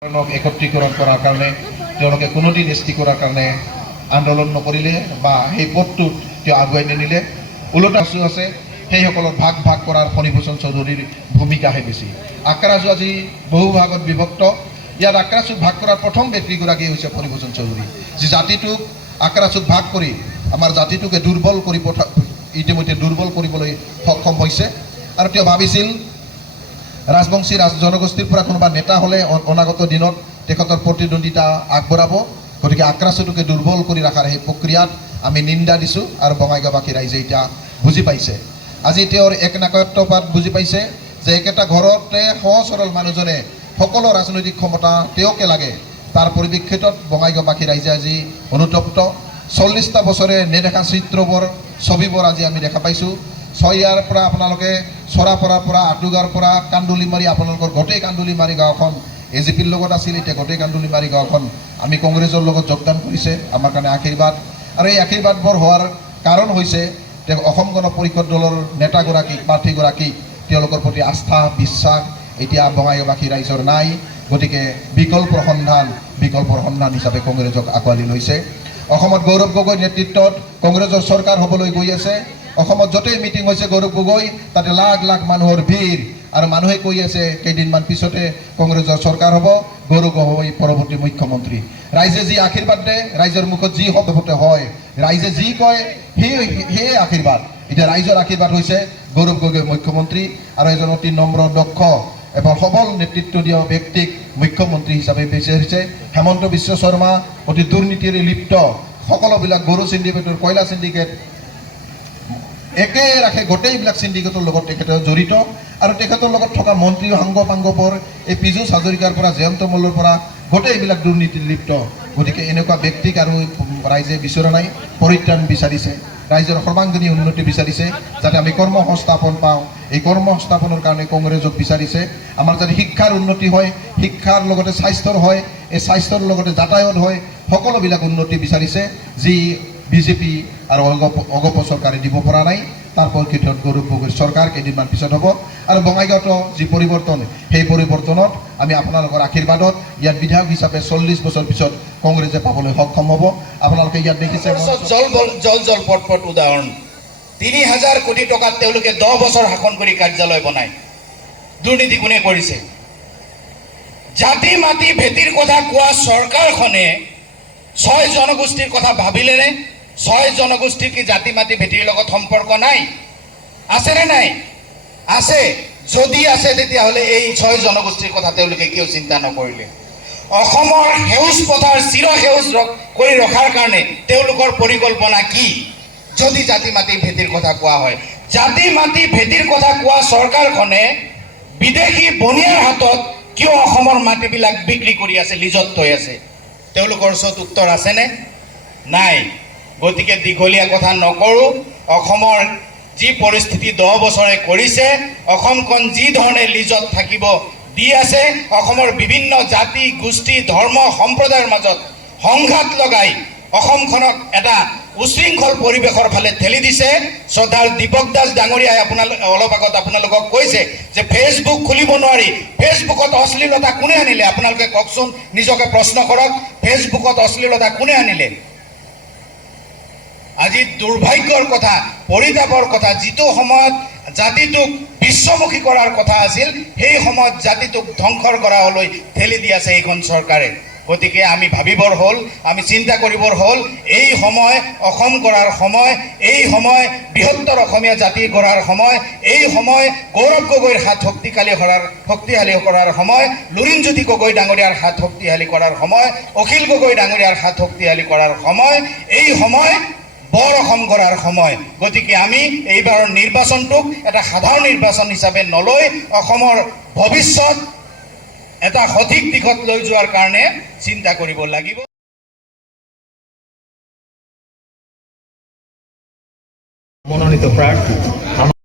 একত্ৰীকৰণ কৰাৰ কাৰণে তেওঁলোকে কোনোদিন এছটি কৰাৰ কাৰণে আন্দোলন নকৰিলে বা সেই পথটোত তেওঁ আগুৱাই নিনিলে। ওলোটা আছে সেইসকলক ভাগ ভাগ কৰাৰ ফণীভূষণ চৌধুৰীৰ ভূমিকাহে বেছি। আক্ৰাজু আজি বহু ভাগত বিভক্ত। ইয়াত আক্ৰাজুক ভাগ কৰাৰ প্ৰথম ব্যক্তিগৰাকী হৈছে ফণীভূষণ চৌধুৰী, যি জাতিটোক আক্ৰাজুক ভাগ কৰি আমাৰ জাতিটোকে দুৰ্বল কৰি ইতিমধ্যে দুৰ্বল কৰিবলৈ সক্ষম হৈছে। আৰু তেওঁ ভাবিছিল ৰাজবংশী জনগোষ্ঠীৰ পৰা কোনোবা নেতা হ'লে অনাগত দিনত তেখেতৰ প্ৰতিদ্বন্দ্বিতা আগবঢ়াব। গতিকে আক্ৰাজুটোকে দুৰ্বল কৰি ৰখাৰ সেই প্ৰক্ৰিয়াত আমি নিন্দা দিছোঁ আৰু বঙাইগাঁওবাসী ৰাইজে এতিয়া বুজি পাইছে। আজি তেওঁৰ একনায়কত্ববাদ বুজি পাইছে যে একেটা ঘৰতে সহজ সৰল মানুহজনে সকলো ৰাজনৈতিক ক্ষমতা তেওঁকে লাগে। তাৰ পৰিপ্ৰেক্ষিতত বঙাইগাঁওবাসী ৰাইজে আজি অনুতপ্ত। 40টা বছৰে নেদেখা চিত্ৰবোৰ ছবিবোৰ আজি আমি দেখা পাইছোঁ। ছয়াৰ পৰা আপোনালোকে চৰাপৰাৰ পৰা আটুগাঁৱৰ পৰা কান্দুলিমাৰী আপোনালোকৰ গোটেই কান্দুলিমাৰী গাঁওখন এজিপিৰ লগত আছিল, এতিয়া গোটেই কান্দুলিমাৰী গাঁওখন আমি কংগ্ৰেছৰ লগত যোগদান কৰিছে। আমাৰ কাৰণে আশীৰ্বাদ। আৰু এই আশীৰ্বাদবোৰ হোৱাৰ কাৰণ হৈছে তেওঁ অসম গণ পৰিষদ দলৰ নেতাগৰাকীক প্ৰাৰ্থীগৰাকীক তেওঁলোকৰ প্ৰতি আস্থা বিশ্বাস এতিয়া বঙাইগাঁওবাসী ৰাইজৰ নাই। গতিকে বিকল্পৰ সন্ধান হিচাপে কংগ্ৰেছক আঁকোৱালি লৈছে। অসমত গৌৰৱ গগৈৰ নেতৃত্বত কংগ্ৰেছৰ চৰকাৰ হ'বলৈ গৈ আছে। অসমত য'তেই মিটিং হৈছে গৌৰৱ গগৈ তাতে লাখ লাখ মানুহৰ ভিৰ, আৰু মানুহে কৈ আছে কেইদিনমান পিছতে কংগ্ৰেছৰ চৰকাৰ হ'ব, গৌৰৱ গগৈ পৰৱৰ্তী মুখ্যমন্ত্ৰী। ৰাইজে যি আশীৰ্বাদ দিয়ে, ৰাইজৰ মুখত যি শব্দতে হয়, ৰাইজে যি কয় সেই আশীৰ্বাদ। এতিয়া ৰাইজৰ আশীৰ্বাদ হৈছে গৌৰৱ গগৈ মুখ্যমন্ত্ৰী আৰু এজন অতি নম্ৰ দক্ষ এবাৰ সবল নেতৃত্ব দিয়া ব্যক্তিক মুখ্যমন্ত্ৰী হিচাপে বিচাৰিছে। হেমন্ত বিশ্ব শৰ্মা অতি দুৰ্নীতিৰে লিপ্ত, সকলোবিলাক গৰু চিণ্ডিকেটৰ কয়লা চিণ্ডিকেট একেৰাখে গোটেইবিলাক চিণ্ডিকেটৰ লগত তেখেতে জড়িত। আৰু তেখেতৰ লগত থকা মন্ত্ৰী সাংগ পাংগপৰ এই পীযুষ হাজৰিকাৰ পৰা জয়ন্ত মল্লৰ পৰা গোটেইবিলাক দুৰ্নীতিত লিপ্ত। গতিকে এনেকুৱা ব্যক্তিক আৰু ৰাইজে বিচৰা নাই, পৰিত্ৰাণ বিচাৰিছে। ৰাইজৰ সৰ্বাংগীন উন্নতি বিচাৰিছে, যাতে আমি কৰ্মসংস্থাপন পাওঁ। এই কৰ্মসংস্থাপনৰ কাৰণে কংগ্ৰেছক বিচাৰিছে। আমাৰ যাতে শিক্ষাৰ উন্নতি হয়, শিক্ষাৰ লগতে স্বাস্থ্যৰ হয়, এই স্বাস্থ্যৰ লগতে যাতায়াত হয়, সকলোবিলাক উন্নতি বিচাৰিছে, যি বিজেপি আৰু অগপ চৰকাৰে দিব পৰা নাই। তাৰ পৰিপ্ৰেক্ষিতত গৌৰৱ গগৈৰ চৰকাৰ কেইদিনমান পিছত হ'ব। আৰু বঙাইগাঁৱত যি পৰিৱৰ্তন, সেই পৰিৱৰ্তনত আমি আপোনালোকৰ আশীৰ্বাদত ইয়াত বিধায়ক হিচাপে 40 বছৰ পিছত কংগ্ৰেছে পাবলৈ সক্ষম হ'ব। আপোনালোকে ইয়াত দেখিছে জলপথ উদাহৰণ 3000 কোটি টকাত তেওঁলোকে 10 বছৰ শাসন কৰি কাৰ্যালয় বনায়। দুৰ্নীতি কোনে কৰিছে? জাতি মাটি ভেটিৰ কথা কোৱা চৰকাৰখনে 6 জনগোষ্ঠীৰ কথা ভাবিলেনে? 6 জনগোষ্ঠীৰ কি জাতি মাটি ভেটিৰ লগত সম্পৰ্ক নাই? আছেনে নাই? আছে। যদি আছে তেতিয়াহ'লে এই 6 জনগোষ্ঠীৰ কথা তেওঁলোকে কিয় চিন্তা নকৰিলে? অসমৰ সেউজ পথাৰ চিৰসেউজ কৰি ৰখাৰ কাৰণে তেওঁলোকৰ পৰিকল্পনা কি? যদি জাতি মাটি ভেটিৰ কথা কোৱা হয়, জাতি মাটি ভেটিৰ কথা কোৱা চৰকাৰখনে বিদেশী বনিয়াৰ হাতত কিয় অসমৰ মাটিবিলাক বিক্ৰী কৰি আছে, লিজত থৈ আছে? তেওঁলোকৰ ওচৰত উত্তৰ আছেনে? নাই। গতিকে দীঘলীয়া কথা নকৰোঁ। অসমৰ যি পৰিস্থিতি 10 বছৰে কৰিছে, অসমখন যি ধৰণে লিজত থাকিব দি আছে, অসমৰ বিভিন্ন জাতি গোষ্ঠী ধৰ্ম সম্প্ৰদায়ৰ মাজত সংঘাত লগাই অসমখনক এটা উশৃংখল পৰিৱেশৰ ফালে ঠেলি দিছে। শ্ৰদ্ধাৰ দীপক দাস ডাঙৰীয়াই অলপ আগত আপোনালোকক কৈছে যে ফেচবুক খুলিব নোৱাৰি। ফেচবুকত অশ্লীলতা কোনে আনিলে? আপোনালোকে কওকচোন, নিজকে প্ৰশ্ন কৰক, ফেচবুকত অশ্লীলতা কোনে আনিলে? আজি দুৰ্ভাগ্যৰ কথা, পৰিতাপৰ কথা, যিটো সময়ত জাতিটোক বিশ্বমুখী কৰাৰ কথা আছিল, সেই সময়ত জাতিটোক ধ্বংসৰ গৰাহলৈ ঠেলি দি আছে এইখন চৰকাৰে। গতিকে আমি ভাবিবৰ হ'ল, আমি চিন্তা কৰিবৰ হ'ল, এই সময় অসম গঢ়াৰ সময়, এই সময় বৃহত্তৰ অসমীয়া জাতি গঢ়াৰ সময়, এই সময় গৌৰৱ গগৈৰ হাত শক্তিশালী কৰাৰ সময়, লুৰিণজ্যোতি গগৈ ডাঙৰীয়াৰ হাত শক্তিশালী কৰাৰ সময়, অখিল গগৈ ডাঙৰীয়াৰ হাত শক্তিশালী কৰাৰ সময়, এই সময় বৰ অসম গঢ়াৰ সময়। গতিকে আমি এইবাৰৰ নিৰ্বাচনটোক এটা সাধাৰণ নিৰ্বাচন হিচাপে নলৈ অসমৰ ভৱিষ্যত এটা সঠিক দিশত লৈ যোৱাৰ কাৰণে চিন্তা কৰিব লাগিব। মনোনীত প্ৰাৰ্থী